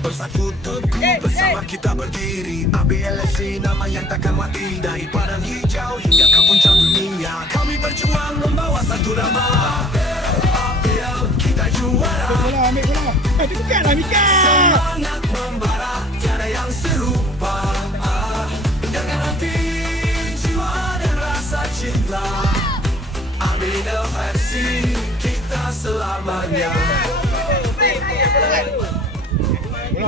bersatu teguh bersama kita berdiri. ABLFC nama yang takkan mati, dari padang hijau hingga ke puncak dunia. Kami berjuang membawa satu nama. ABL kita juara. Ambil bola. Dekat lah Mika. Semangat membara, tiada yang serupa. Dengan hati, jiwa dan rasa cinta. ABLFC kita selamanya. Bola.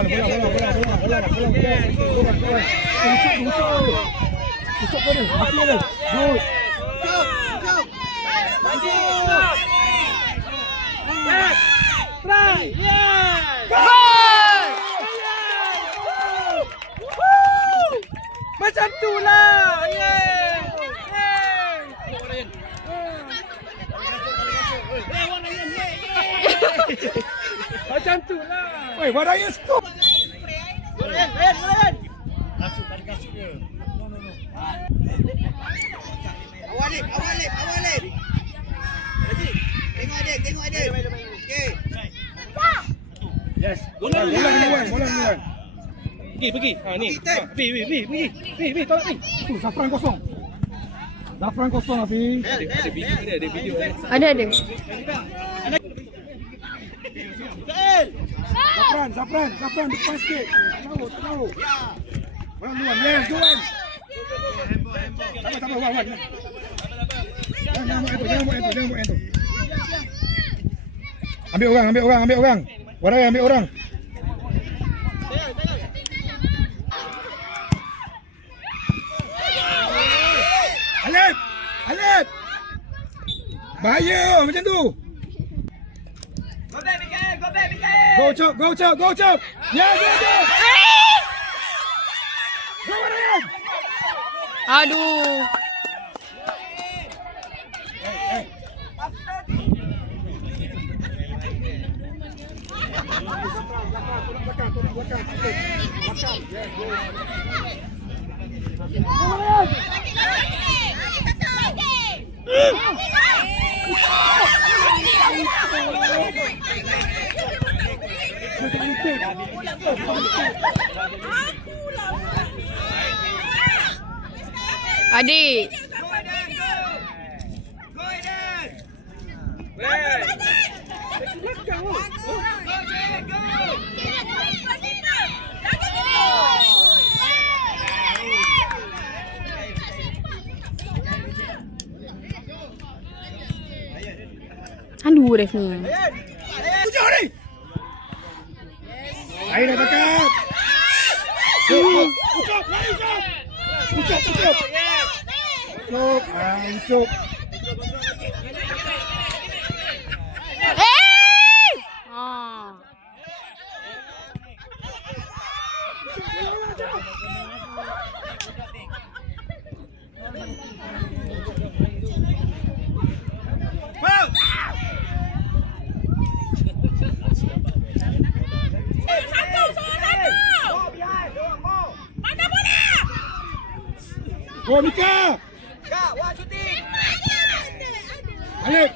Ucap kau ni. Mati dia. Good. Jump. Lagi. Yes. Try. Yeah. Goal. Macam tu lah. Yeah. Macam tu lah. Oi, Waraya skop. Layan. Masuk tadi kasih dia. No. Awal lip. Lagi. Tengok adik. Okey. Yes. Bola duluan. Pergi. Ha ni. Pergi. Tolak ni. Tu Zafran kosong. Afi. Ada video. Ada. Zafran depan sikit. Tahu. Bola duluan. Yes, duluan. Tambah, Wan. Jangan buat itu. Ambil orang. Waraya ambil orang. Alif. Bahaya macam tu. Go chop. Ya, go. Go Waraya. Aduh. Adik. Aduh, ref ni. Pujuk ni. Air dah cakap. Pujuk. Pujuk. Oh, Mika! Kak, wah shooting! Alif!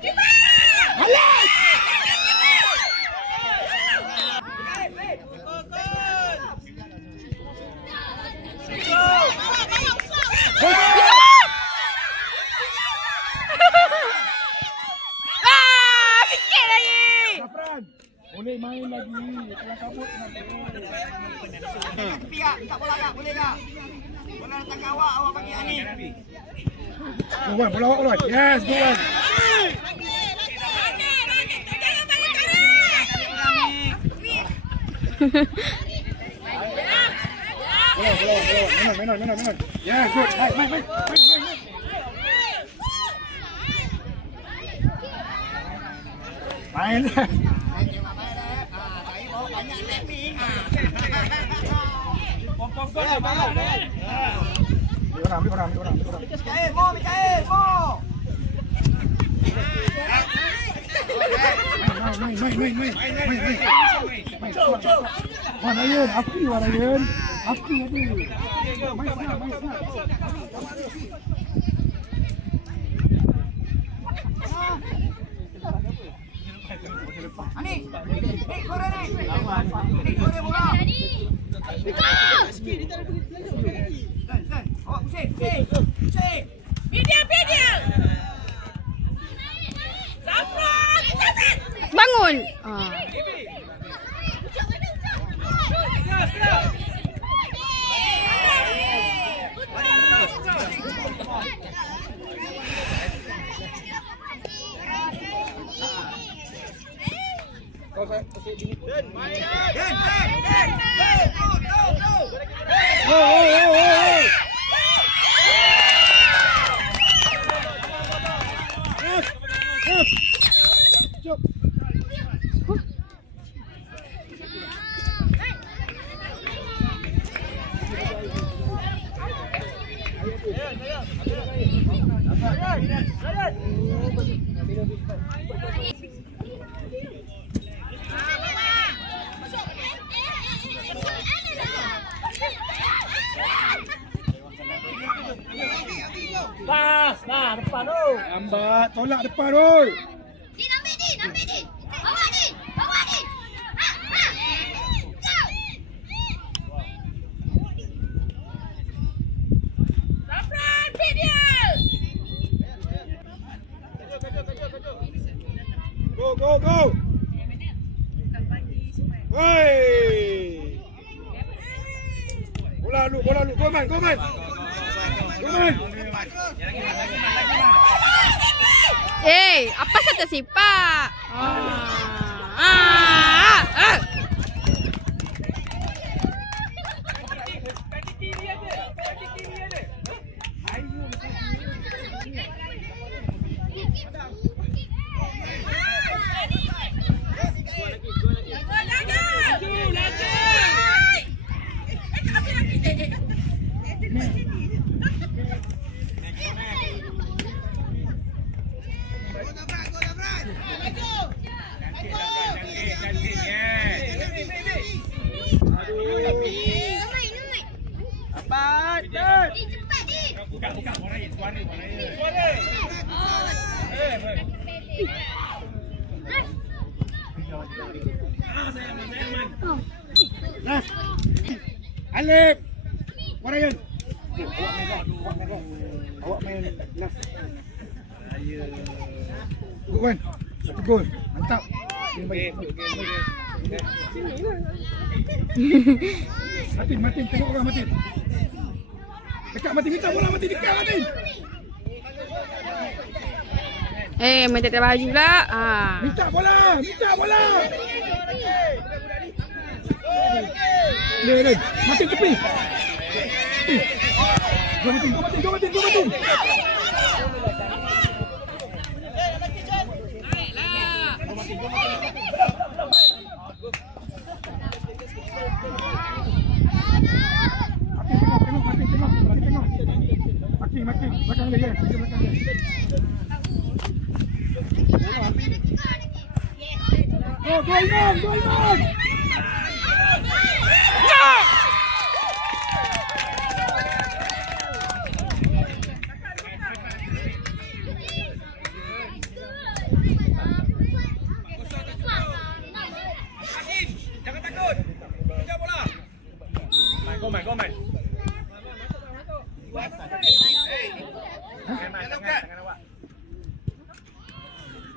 Sikit lagi! Zafran! Boleh main lagi. Kalau kabut nak Tak bola kak, boleh kak? Bola datang ke awak bagi Ani. Go Wan, bola awak Wan. Yes, go Wan. Bola. Menang. Yeah, good. Main. Main lah. Ambil orang. Mikael, Mo. Main. Warayun, Afi. Main senang. Bangun. Pas, nah depan tu. Lambat, tolak depan tu. Din, ambil Din. Bawa Din. Zafran, pergi dia. Go. Hei. Bola lu. Go man. Apa saya tersipak? Alif. Warayun. Awak main last. Gol. Gol. Mantap. Matin, tengok orang Matin. Dekat Matin, minta bola Matin, dekat Matin. Minta terbaju pula. Minta bola. Leh. Matin tepi. Go Matin. Makin, belakang dia. Go, Imam! Jangan takut. Kejar bola. Go main.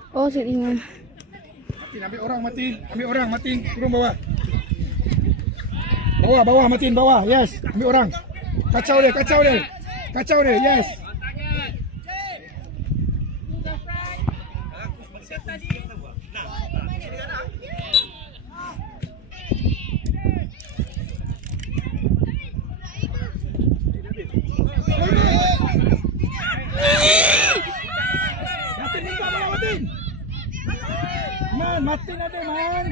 Oh, sedih. Matin, ambil orang, Matin, turun bawah. Bawah, Matin, bawah, yes, ambil orang. Kacau dia, yes. Matin, minta bola, Matin. Matin ada, man.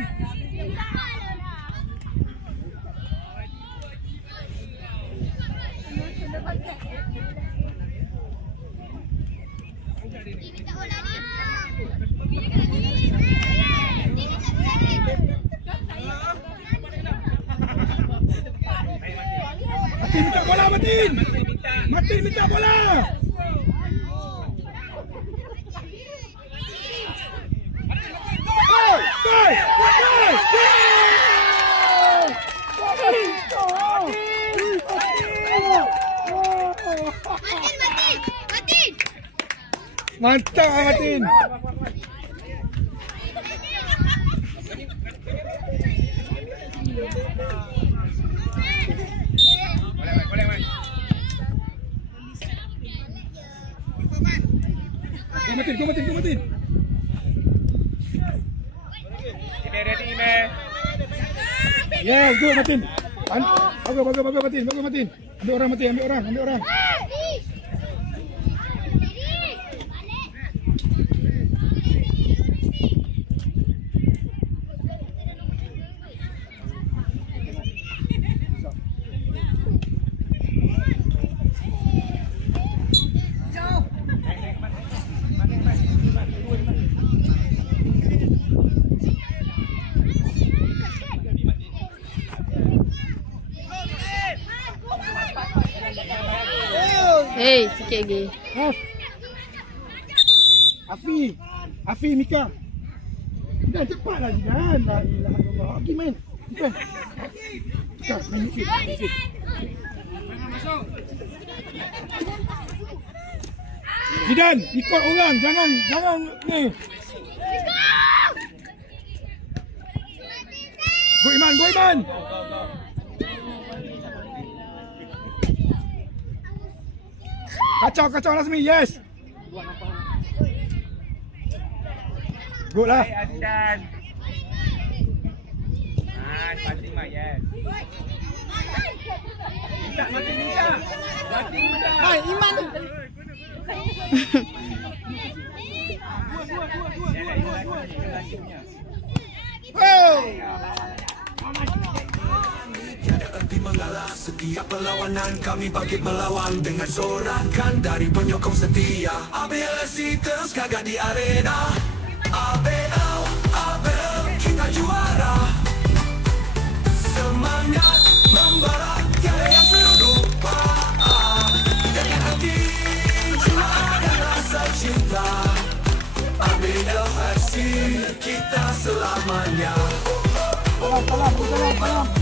Matin minta bola, Matin. Matin minta bola. Oh! Mantap Martin. Go Martin. Ready, man. Yeah, go Martin. Bagus Martin. Ambil orang Martin, ambil orang. Hey, sikit lagi. Afi Mika. Dah cepatlah Zidan. La ilaha illallah. Okey main. Mika, main sikit. Zidan, ikut orang, jangan ni. Go Iman. Kacau Lazmi, yes. Good lah. Azidan. Passing Mak, yes. Minta. Hai, Iman. Tiada henti mengalah, setiap perlawanan kami bangkit melawan dengan sorakan dari penyokong setia. ABLSC terus gagah di arena. ABL, kita juara. Semangat membara, tiada yang serupa. Dengan hati juara dan rasa cinta. ABLSC kita selamanya. Salam.